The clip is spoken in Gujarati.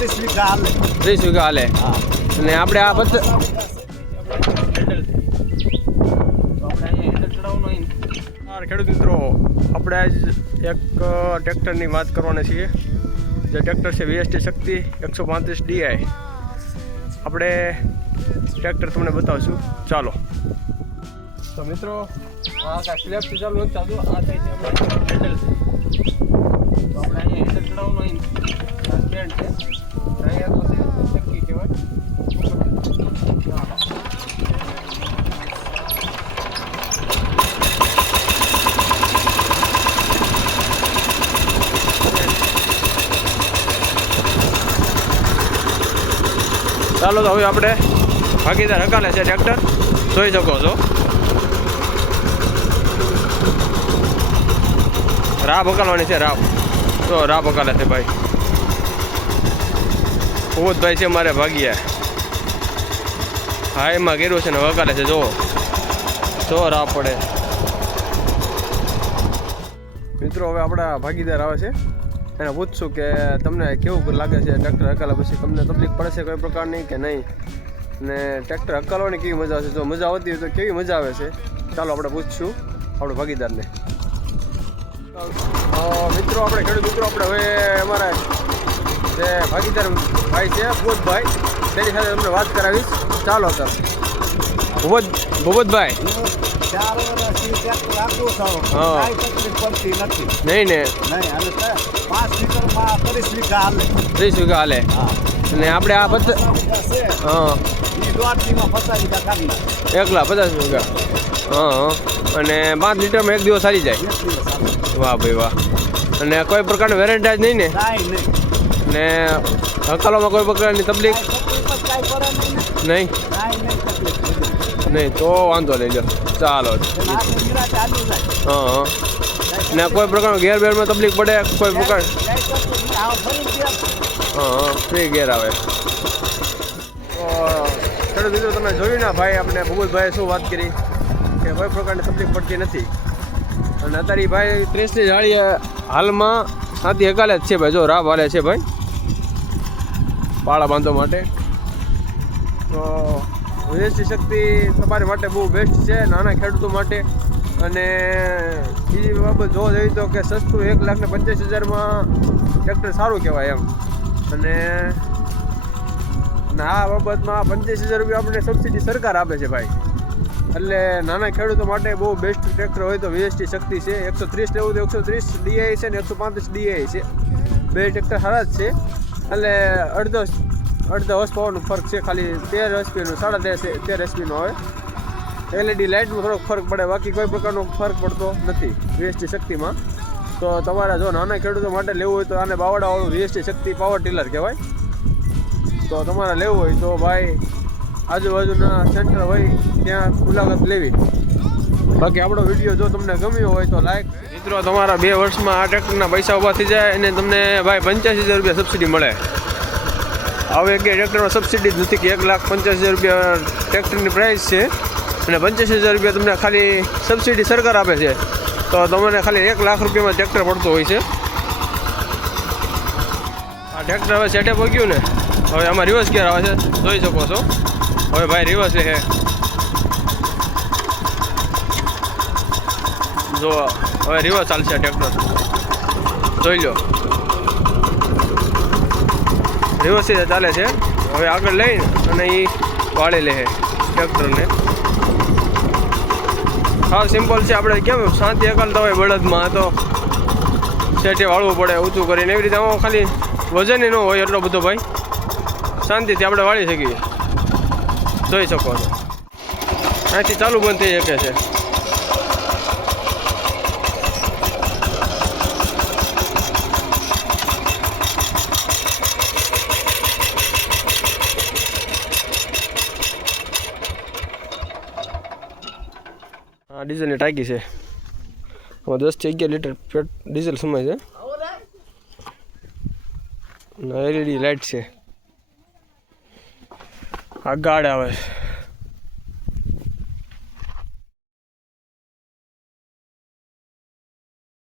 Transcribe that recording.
30 વીઘા હાલે અને આપણે આ ખેડૂત મિત્રો આપણે આજ એક ટ્રેક્ટરની વાત કરવાની છીએ જે ટ્રેક્ટર છે VST શક્તિ 135 DI આપણે ટ્રેક્ટર તમને બતાવશું ચાલો તો મિત્રો આ કાંઈ સ્લેબથી ચાલુ નથી થતું આ થાય છે આપણે હેન્ડલ તો આપણે અહીંયા હેન્ડલ ચડાવવાનું સ્ટેન્ડ છે અહીંયા તો શક્તિ કહેવાય ચાલો તો હવે આપણે ભાગીદાર હકાલે છે ટ્રેક્ટર જોઈ શકો છો રાહ હકાલવાની છે રાહ તો રાહ હકાલે છે ભાઈ ભાઈ છે મારે ભાગ્યા હા એમાં ગેરું છે ને હકાલે છે જો રાહ પડે મિત્રો હવે આપણા ભાગીદાર આવે છે એને પૂછશું કે તમને કેવું લાગે છે ટ્રેક્ટર હકાલા પછી તમને તકલીફ પડશે કોઈ પ્રકારની કે નહીં ને ટ્રેક્ટર હકાલવાની કેવી મજા આવશે જો મજા આવતી હોય તો કેવી મજા આવે છે ચાલો આપણે પૂછશું આપણે ભાગીદારને મિત્રો આપણે ખેડૂત મિત્રો આપણે હવે અમારા જે ભાગીદાર ભાઈ છે ભૂપતભાઈ તેની સાથે તમને વાત કરાવીશ ચાલો સર ભૂપતભાઈ નહીં ને 30 વીઘા હાલે અને આપણે આ એકલા 50 વીઘા અને 5 લીટરમાં એક દિવસ સારી જાય વાહ ભાઈ વાહ અને કોઈ પ્રકારનો વેરંટાજ નહીં ને હકાલોમાં કોઈ પ્રકારની તકલીફ નહીં તો વાંધો લઈ લો ચાલો ને કોઈ પ્રકારનો ગેર બેરમાં તકલીફ પડે કોઈ પ્રકાર ફ્રી ગેર આવે તો ખેડૂત મિત્રો તમે જોયું ને ભાઈ આપણે ભૂપતભાઈએ શું વાત કરી કે કોઈ પ્રકારની તકલીફ પડતી નથી અને અત્યારે ભાઈ 30ની જાળીએ હાલમાં સાથી હકાલે જ છે ભાઈ જો રાહ હાલે છે ભાઈ પાળા બાંધવા માટે તો VST શક્તિ તમારી માટે બહુ બેસ્ટ છે નાના ખેડૂતો માટે અને બીજી બાબત જોવા જઈએ તો કે સસ્તું 1,85,000માં ટ્રેક્ટર સારું કહેવાય એમ અને આ બાબતમાં 85,000 રૂપિયા આપણને સબસિડી સરકાર આપે છે ભાઈ એટલે નાના ખેડૂતો માટે બહુ બેસ્ટ ટ્રેક્ટર હોય તો VST શક્તિ છે 130 લેવું તો 130 DI છે ને 135 DI છે બે ટ્રેક્ટર સારા જ છે એટલે અડધો હોર્સ પાવરનો ફરક છે ખાલી 13 HP નો 13 HP નો આવે LED લાઇટમાં થોડોક ફરક પડે બાકી કોઈ પ્રકારનો ફરક પડતો નથી VST શક્તિમાં તો તમારે જો નાના ખેડૂતો માટે લેવું હોય તો આને બાવડાવાળું VST શક્તિ પાવર ટીલર કહેવાય તો તમારે લેવું હોય તો ભાઈ આજુબાજુના સેન્ટર હોય ત્યાં મુલાકાત લેવી બાકી આપણો વિડીયો જો તમને ગમ્યો હોય તો લાઈક મિત્રો તમારા 2 વર્ષમાં આ ટ્રેક્ટરના પૈસા ઊભા થઈ જાય અને તમને ભાઈ 85,000 રૂપિયા સબસિડી મળે હવે કે ટ્રેક્ટરમાં સબસિડી જ નથી કે 1,85,000 રૂપિયા ટ્રેક્ટરની પ્રાઇસ છે અને 85,000 રૂપિયા તમને ખાલી સબસિડી સરકાર આપે છે તો તમને ખાલી 1 લાખ રૂપિયામાં ટ્રેક્ટર પડતું હોય છે આ ટ્રેક્ટર હવે સેટઅપ થઈ ગયું ને હવે આમાં રિવર્સ ગિયર આવે છે જોઈ શકો છો હવે ભાઈ રિવર્સ છે જો હવે રિવર્સ ચાલશે ટ્રેક્ટર જોઈ લો રિવર્સ ચાલે છે હવે આગળ લઈને અને એ વાળી લે ટ્રેક્ટરને હા સિમ્પલ છે આપણે કેમ શાંતિ હકાલતા હોય બળદમાં તો સેટે વાળવું પડે ઊંચું કરીને એવી રીતે આમાં ખાલી વજન ન હોય એટલો બધો ભાઈ શાંતિથી આપણે વાળી શકીએ જોઈ શકો છો અહીંથી ચાલુ બંધ થઈ શકે છે આ ડીઝલની ટાંકી છે 10 થી 11 લીટર ડીઝલ સમય છે LED લાઇટ છે આ ગાડ આવે છે